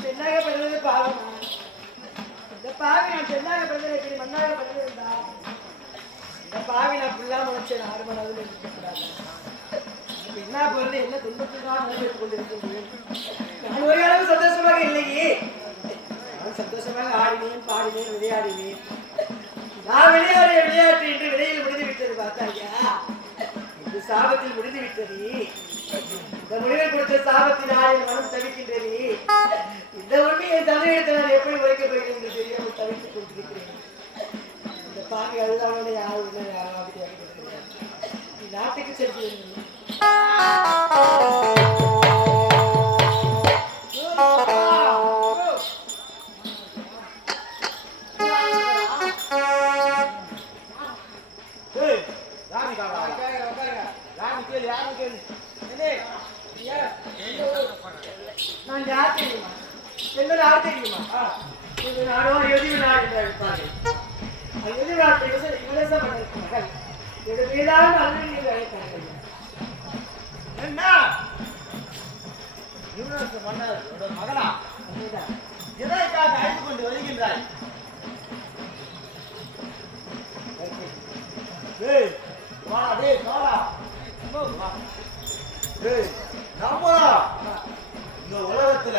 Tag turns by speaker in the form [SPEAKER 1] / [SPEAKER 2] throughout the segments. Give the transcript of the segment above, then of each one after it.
[SPEAKER 1] பெண்ணாக பிறந்தது பாவம். இந்த பாவி நான் பெண்ணாக பிறந்தது இப்படி மண்ணாக பிறந்திருந்தா இந்த பாவி நான் புள்ளா மனுஷன் ஆறு மணி அளவில் இருக்கக்கூடாது. பிறந்து என்ன துன்பத்தில் தான் அனுபவித்துக் கொண்டிருக்கின்றேன் நான் ஒரு அளவு சந்தோஷமாக இல்லையே. நான் சந்தோஷமாக ஆடினேன் பாடினேன் விளையாடினேன். நான் விளையாடிய விளையாட்டு என்று விலையில் முடிந்து விட்டது பார்த்தாயா? இது சாபத்தில் முடிந்து விட்டது. இந்த முடிவை கொடுத்த சாபத்தினால் என் மனம் தவிக்க இந்த பாவி அழுதாமலே என்ன
[SPEAKER 2] யுவராஜ மன்னரோட மகனா
[SPEAKER 1] அதுதான்
[SPEAKER 2] அழைத்து கொண்டு வருகின்றாய் ஏய், வாடா, டேய், வாடா. வா. நம்மளா? இந்த உலகத்துல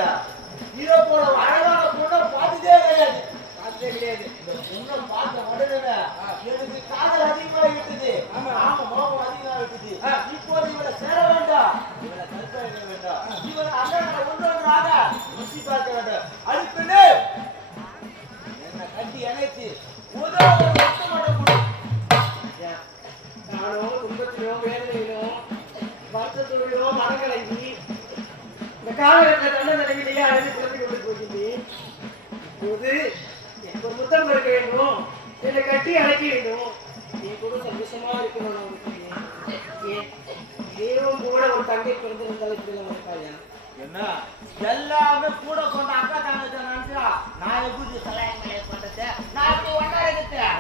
[SPEAKER 1] தங்கை பிறந்திருந்தாலும் இப்படி எல்லாம் இருக்காயா
[SPEAKER 2] என்ன? எல்லாமே கூட கொண்ட அக்கா தங்கத்தை நினைச்சா? நான் எப்படி சலாயங்களை பண்றது நான் எப்படி ஒன்றா இருக்கிறேன்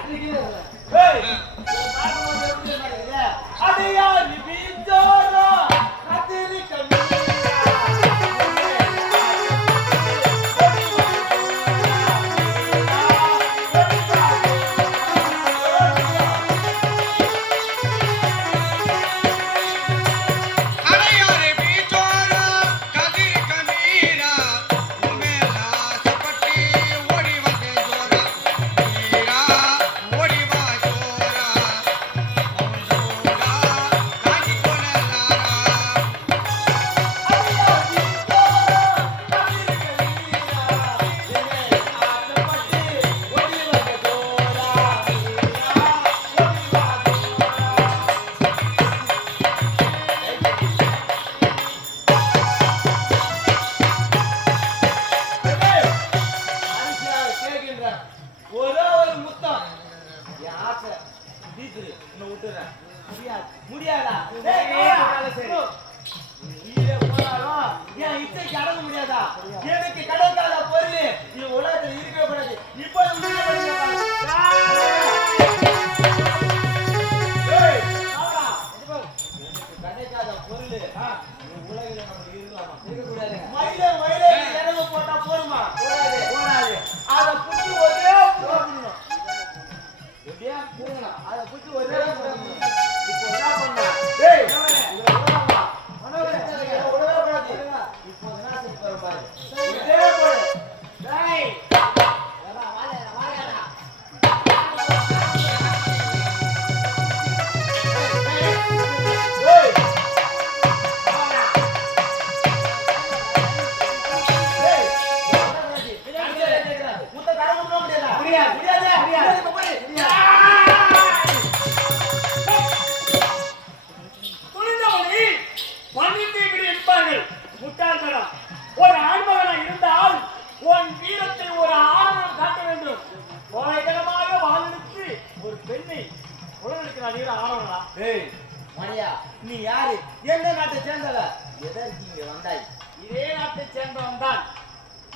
[SPEAKER 2] தாய் எந்த நாட்டை சேர்ந்தவ? எதற்கு இங்க வந்தாய்?
[SPEAKER 3] இதே நாட்டை சேர்ந்தவன் தான்.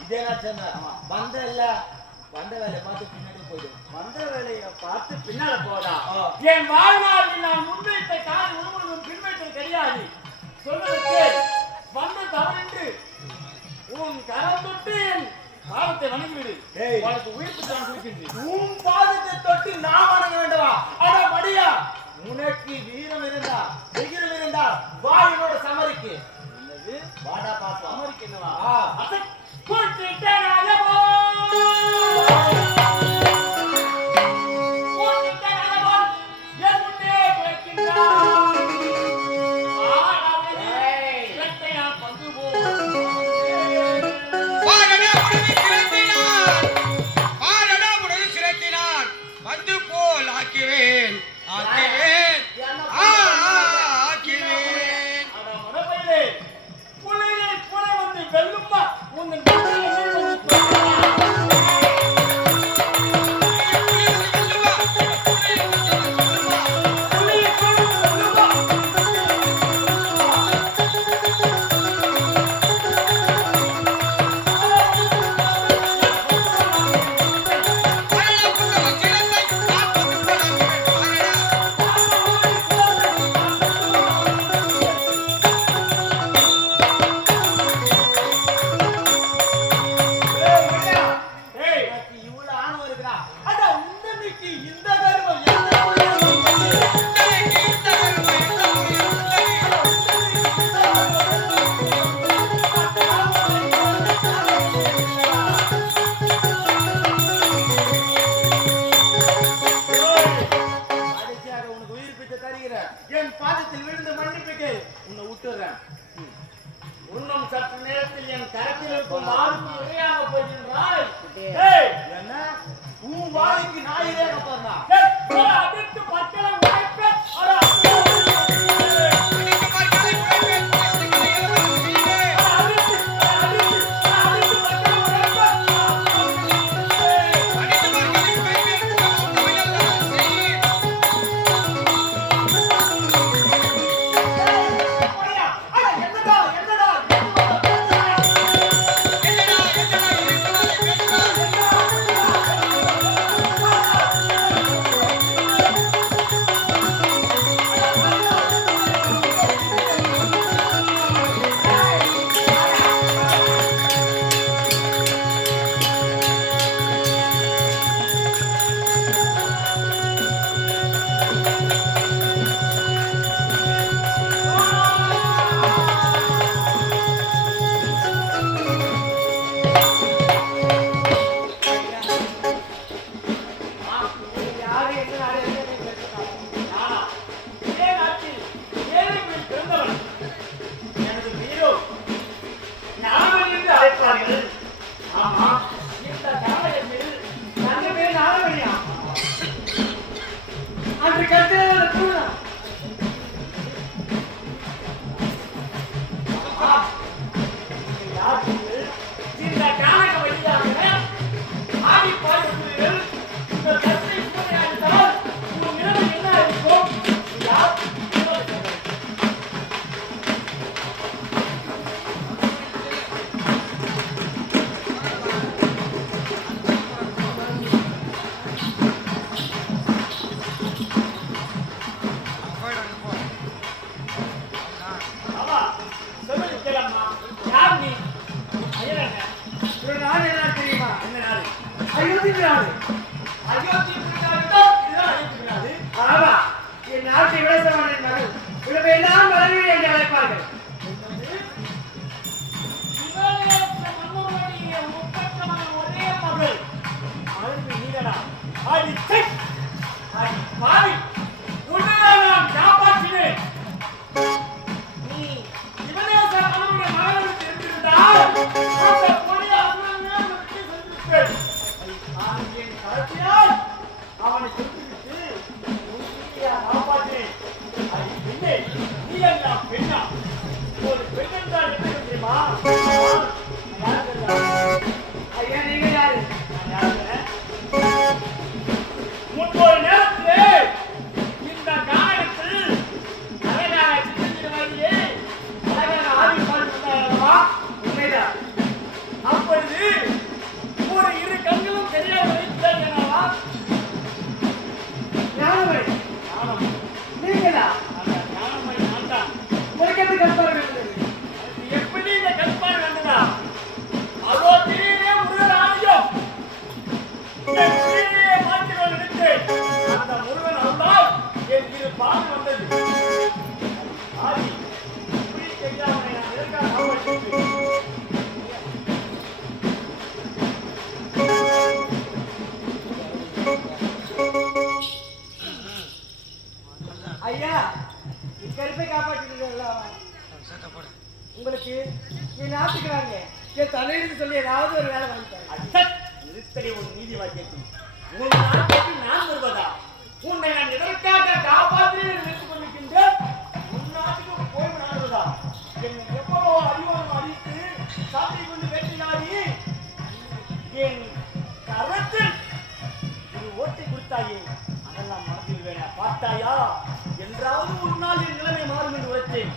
[SPEAKER 2] இதே நாட்டை சேர்ந்த வந்த இல்ல வந்த வேலையை பார்த்து பின்னாடி போயிடும்
[SPEAKER 3] வந்த வேலையை பார்த்து பின்னால போதா என் வாழ்நாளில் நான் முன்வைத்த கால் ஒருவரும் பின்வைத்தல் கிடையாது சொல்லுவதற்கு வந்த தவறென்று உன் கரம் தொட்டு என் பாவத்தை வணங்கிவிடு. உனக்கு உயிர்ப்பு தான் கொடுக்கின்றி
[SPEAKER 2] உன் பாதத்தை தொட்டு நான் வணங்க வேண்டவா அட படியா. உனக்கு வீரம் இருந்தா வெகிர இருந்தா வாயினோட சமரிக்கு. வாடா பாப்பா.
[SPEAKER 3] சமரிக்கு என்னவா? அசை கூட்டிட்டு கிடையாது
[SPEAKER 2] அயோத்தி
[SPEAKER 3] கிடையாது இதுதான் கிடையாது
[SPEAKER 2] ஆமா என் நாட்டை
[SPEAKER 3] விட உங்களுக்கு நீ நாட்டுக்கிறாங்க என்
[SPEAKER 1] தலையிலிருந்து சொல்லி ஏதாவது ஒரு வேலை வாங்கி தரேன்
[SPEAKER 3] அச்சட்! நிறுத்தடி உன் நீதி வாக்கியத்தில் உன் நாட்டுக்கு நான் வருவதா? உன்னை நான் எதற்காக காப்பாற்றி நிறுத்திக் கொண்டிருக்கின்றேன்? உன் நாட்டுக்கு போய் நாடுவதா? என்னை எவ்வளோ அடிவாரம் அறிவித்து சாட்டை கொண்டு வெட்டினாடி, என் கரத்தில் ஒரு ஓட்டை கொடுத்தாயே அதெல்லாம் மனதில் வேணா பார்த்தாயா என்றாவது ஒரு நாள் என் நிலைமை மாறும் என்று உரைத்தேன்